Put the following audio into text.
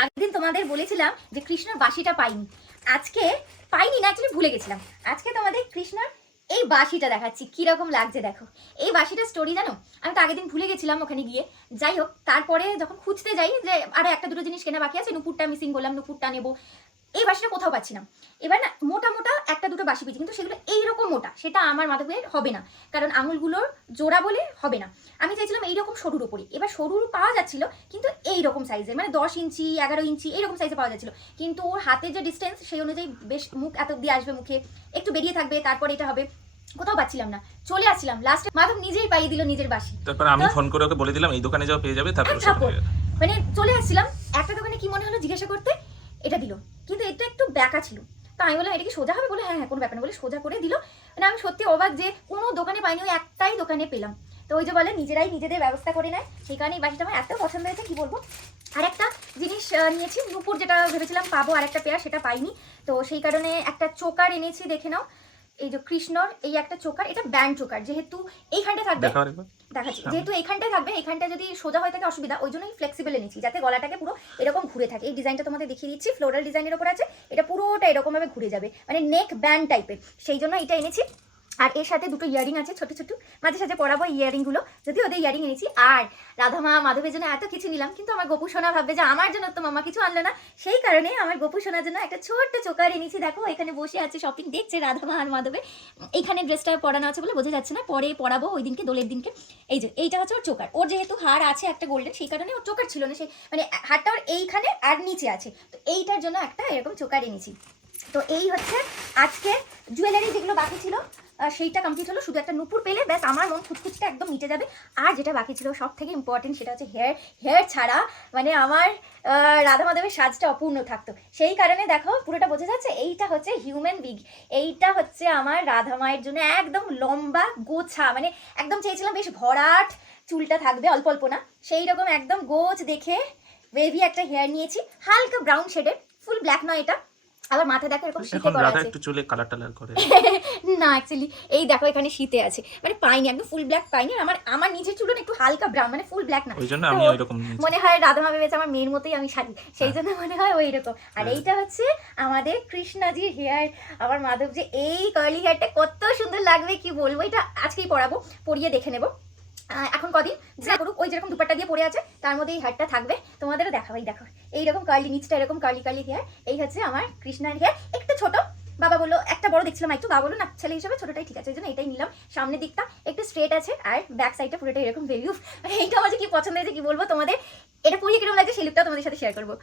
আগের দিন তোমাদের বলেছিলাম যে কৃষ্ণর বাঁশিটা পাইনি। আজকে পাইনি না, অ্যাকচুয়ালি ভুলে গেছিলাম। আজকে তোমাদের কৃষ্ণর এই বাঁশিটা দেখাচ্ছি, কিরকম লাগছে দেখো। এই বাঁশিটার স্টোরি জানো, আমি তো আগের দিন ভুলে গেছিলাম ওখানে গিয়ে। যাই হোক, তারপরে যখন খুঁজতে যাই যে আরে একটা দুটো জিনিস কেনা বাকি আছে, নুপুরটা মিসিং করলাম, নুপুরটা নেবো। এই বাঁশিটা কোথাও পাচ্ছি না। এবার না মোটা মোটা একটা দুটো বাঁশি পেয়েছি, কিন্তু সেগুলো এইরকম মোটা, সেটা আমার মাধবের হবে না, কারণ আঙুলগুলোর জোড়া বলে হবে না। আমি চাইছিলাম এইরকম সরুর ওপরে। এবার সরুর পাওয়া যাচ্ছিল, কিন্তু এইরকম সাইজের, মানে 10 ইঞ্চি 11 ইঞ্চি এইরকম সাইজে পাওয়া যাচ্ছিল। কিন্তু ওর হাতের যে ডিস্টেন্স সেই অনুযায়ী বেশ মুখ এত দিয়ে আসবে, মুখে একটু বেরিয়ে থাকবে, তারপরে এটা হবে। কোথাও পাচ্ছিলাম না, চলে আসছিলাম, লাস্টে মাধব নিজেই পাইয়ে দিল নিজের বাঁশি। তারপর আমি ফোন করে ওকে বলে দিলাম এই দোকানে যাও, পেয়ে যাবে। তারপর মানে চলে আসছিলাম, একটা দোকানে কি মনে হলো জিজ্ঞাসা করতে, এটা দিল, কিন্তু এটা একটু ব্যাকা ছিল। তো আমি বললাম এটা কি সোজা হবে, বলে হ্যাঁ হ্যাঁ কোনো ব্যাপার না, বলে সোজা করে দিল। মানে আমি সত্যি অবাক যে কোনো দোকানে পাইনি, ওই একটাই দোকানে পেলাম। তো ওই যে বলে নিজেরাই নিজেদের ব্যবস্থা করে নেয়, সেই কারণে এই বাঁশিটা আমার এত পছন্দ হয়েছে কি বলবো। আর একটা জিনিস নিয়েছি, নুপুর যেটা ভেবেছিলাম পাবো আর একটা পেয়ার, সেটা পাইনি। তো সেই কারণে একটা চোকার এনেছি, দেখে নাও। এই যে কৃষ্ণর এই একটা চোকার, এটা ব্যান্ড চোকার, যেহেতু এইখানটা থাকবে দেখাচ্ছি, যেহেতু এইখানটায় থাকবে, এইখানটা যদি সোজা হয়ে থাকে অসুবিধা, ওই জন্যই ফ্লেক্সিবল এনেছি, যাতে গলাটাকে পুরো এরকম ঘুরে থাকে। এই ডিজাইনটা তোমাদের দেখিয়ে দিচ্ছি, ফ্লোরাল ডিজাইনের উপর আছে, এটা পুরোটা এরকম ভাবে ঘুরে যাবে, মানে নেক ব্যান্ড টাইপের, সেই জন্য এটা এনেছি। আর এর সাথে দুটো ইয়ারিং আছে ছোট ছোট, মাঝে সাথে পরাবো ইয়ারিংগুলো, যদি ওদের ইয়ারিং এনেছি। আর রাধা মা মাধবের জন্য এত কিছু নিলাম, কিন্তু আমার গোপু সোনা ভাববে যে আমার জন্য তো মামা কিছু আনলো না, সেই কারণে আমার গোপু সোনার জন্য একটা ছোট্ট চোকার এনেছি। দেখো এখানে বসে আছে, শপিং দেখছে রাধা মা আর মাধবে। এইখানে ড্রেসটা পরানো আছে বলে বোঝা যাচ্ছে না, পরে পরাবো ওই দিনকে, দোলের দিনকে। এই যে এইটা হচ্ছে ওর চোকার, ওর যেহেতু হার আছে একটা গোল্ডেন, সেই কারণে ওর চোকার ছিল না, সেই মানে হারটা ওর এইখানে আর নিচে আছে, তো এইটার জন্য একটা এরকম চোকার এনেছি। তো এই হচ্ছে আজকে জুয়েলারি যেগুলো বাকি ছিল সেইটা কমপ্লিট হলো। শুধু একটা নুপুর পেলে ব্যাস আমার মন খুঁতখুঁতটা একদম মিটে যাবে। আর যেটা বাকি ছিল সব থেকে ইম্পর্টেন্ট, সেটা হচ্ছে হেয়ার ছাড়া মানে আমার রাধা মাধবের সাজটা অপূর্ণ থাকতো। সেই কারণে দেখো পুরোটা বোঝা যাচ্ছে, এইটা হচ্ছে হিউম্যান বিগ, এইটা হচ্ছে আমার রাধা মায়ের জন্য একদম লম্বা গোছা, মানে একদম চেয়েছিলাম বেশ ভরাট চুলটা থাকবে, অল্প অল্প না, সেই রকম একদম গোছ দেখে ওয়েভি একটা হেয়ার নিয়েছি, হালকা ব্রাউন শেডের, ফুল ব্ল্যাক নয় এটা। আবার মাথা দেখো এরকম শীতে করা আছে, একটু চুলে কালার টালার করে না অ্যাকচুয়ালি এই দেখো এখানে শীতে আছে, মানে পাইনি, একদম ফুল ব্ল্যাক পাইনি। আমার নিজের চুলটা একটু হালকা ব্রাউন, মানে ফুল ব্ল্যাক না, ওইজন্য আমি ওইরকম মনে হয় রাধা মা ভেবেছে আমার মেয়ের মতোই আমি শাড়ি, সেই জন্য মনে হয় ওই রকম। আর এইটা হচ্ছে আমাদের কৃষ্ণাজির হেয়ার, আমার মাধব যে এই কার্লি হেয়ারটা কত সুন্দর লাগবে কি বলবো। এটা আজকেই পরাবো, পরিয়ে দেখে নেবো এখন কদিন যা করুক। ওই যেরকম দুপাট্টা দিয়ে পড়ে আছে তার মধ্যে এই হেয়ারটা থাকবে, তোমাদেরও দেখাবো। এই দেখো এইরকম কার্লি, নিচটা এরকম কার্লি কার্লি হেয়ার, এই হচ্ছে আমার কৃষ্ণার হেয়ার। একটু ছোট, বাবা বললো একটা বড় দেখছিলাম একটু, বাবা বললো না ছেলে হিসেবে ছোটটাই ঠিক আছে, ওই জন্য এটাই নিলাম। সামনের দিকটা একটু স্ট্রেট আছে, আর ব্যাক সাইডটা পুরোটা এরকম ভেলিউ, মানে এইটা আমার কি পছন্দ হয়েছে কি বলবো তোমাদের। এটা পরিয়ে কিরকম লাগছে সেই লুকটা তোমাদের সাথে শেয়ার করবো।